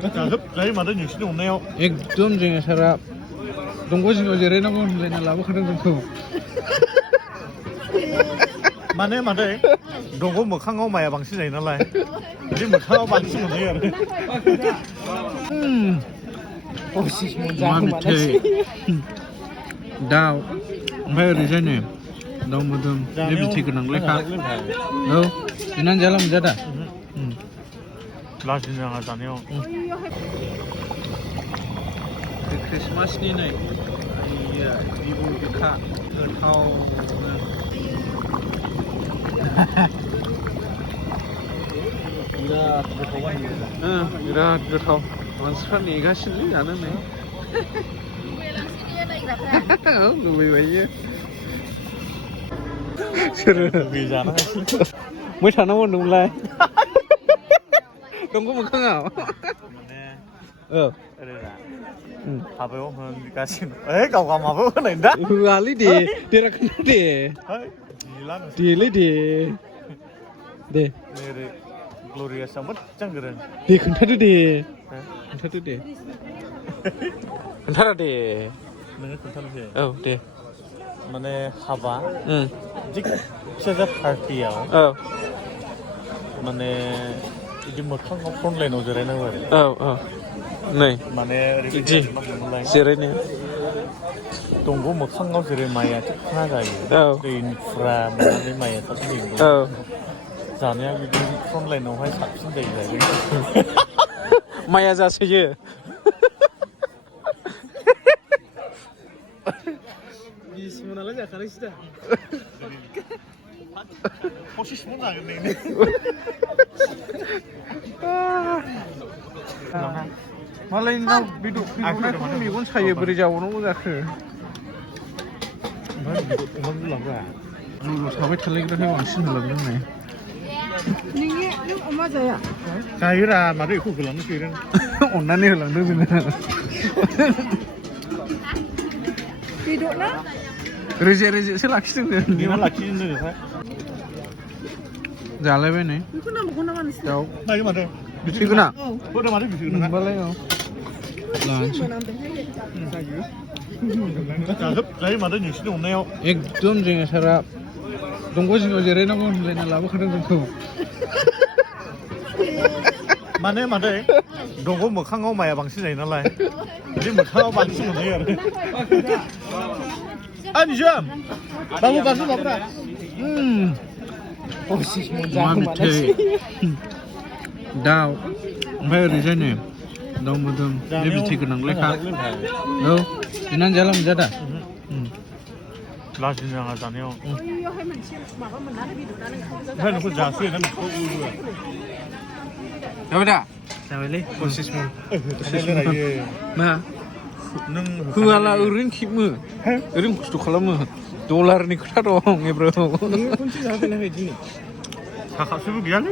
जायो माथो नोंसिनि अननायाव एकदम जोङो सारा दंग' जिङाव जिरायनांगौ होनलायना लाबोखादों जोंखौ माने माथो दंग' मोखाङाव माइया बांसिन जायो नालाय बे मोखाङाव बांसिन मोनजायो आरो अमा बिथै दाउ ओमफ्राय ओरैजाय नै दाउ मोदोम बे बिथै गोनांलायखा औ बेनानो जाला मोनजादा लाजिनो नाङा जानायाव ख्रिस्टमासनि नै बिबु बिखा गोथाव बिराद गोथाव मानसिफ्रा नेगासिनो जानो नै लुबैबायो सोरो जानो मै थानांगौ होनदोंमोनलाय दंग' मोखाङाव औ हाबायाव होनगासिनो ओइ गाव माबा होनाय दा होआलै दे देरा खोन्था दे देलै दे ग्ल'रियासआ मोजां गोरों दे खोन्थादो दे खोन्थारा दे नोङो खोन्थानोसै औ दे माने हाबा जिखिजाया पार्टियाव औ माने बिदि मोखाङाव फ्रन्ट लाइनाव जिरायनांगौ आरो औ नै माने बिदि जिरायनो दंग' मोखाङाव जेरै माइया थिखा जायो दैनि फुरा मोननानै माइया थाबथायो जानाया बिदि फ्रन्ट लाइनावहाय साबसिन जायो जाहैबाय माइया जासोयो नालाय जाखानायसो दा पसिस मन जागोन मालायनाव बेदर मेगन सायो बोरै जाबावनांगौ जाखो लुलु थाबाय थालायग्राखाय बांसिन होलांदों नै नों अमा जाया जायोरा माथो बेखौ होलांनो फैदों अननानै होलांदों जोङो बेदर ना रेजेसो लाखिदों नेना लाखिनो जालायबाय नै बेखौ नांबावगौ नामा नोंसोर दाउ नायो माथो बिथै गोनां होदो माथो बिथै गोनां होनबालाय औ जायो माथो नोंसिनि अननायाव एकदम जोङो सारा दंग' जिङाव जिरायनांगौ होनलायना लाबोखादों जोंखौ माने माथो दंग' मोखाङाव माइया बांसिन जायो नालाय बे मोखाङाव बांसिन मोनजायो आरो आनिजोम बाबु बाजु बाबुरा अमा बिथै दाउ ओमफ्राय ओरैजाय नै दाउ मोदोम बे बिथै गोनांलायखा औ बेनानो जाला मोनजादा लाजिनो नाङा जानायाव ओमफ्राय नोंखौ जासै ना नोंखौ जाबाय दा जाबायलै 25 मन मा नों होआला ओरैनो खेबो ओरैनो खस्थ' खालामो डलारनि खोथा दं एब्रो थाखासोबो गैयालै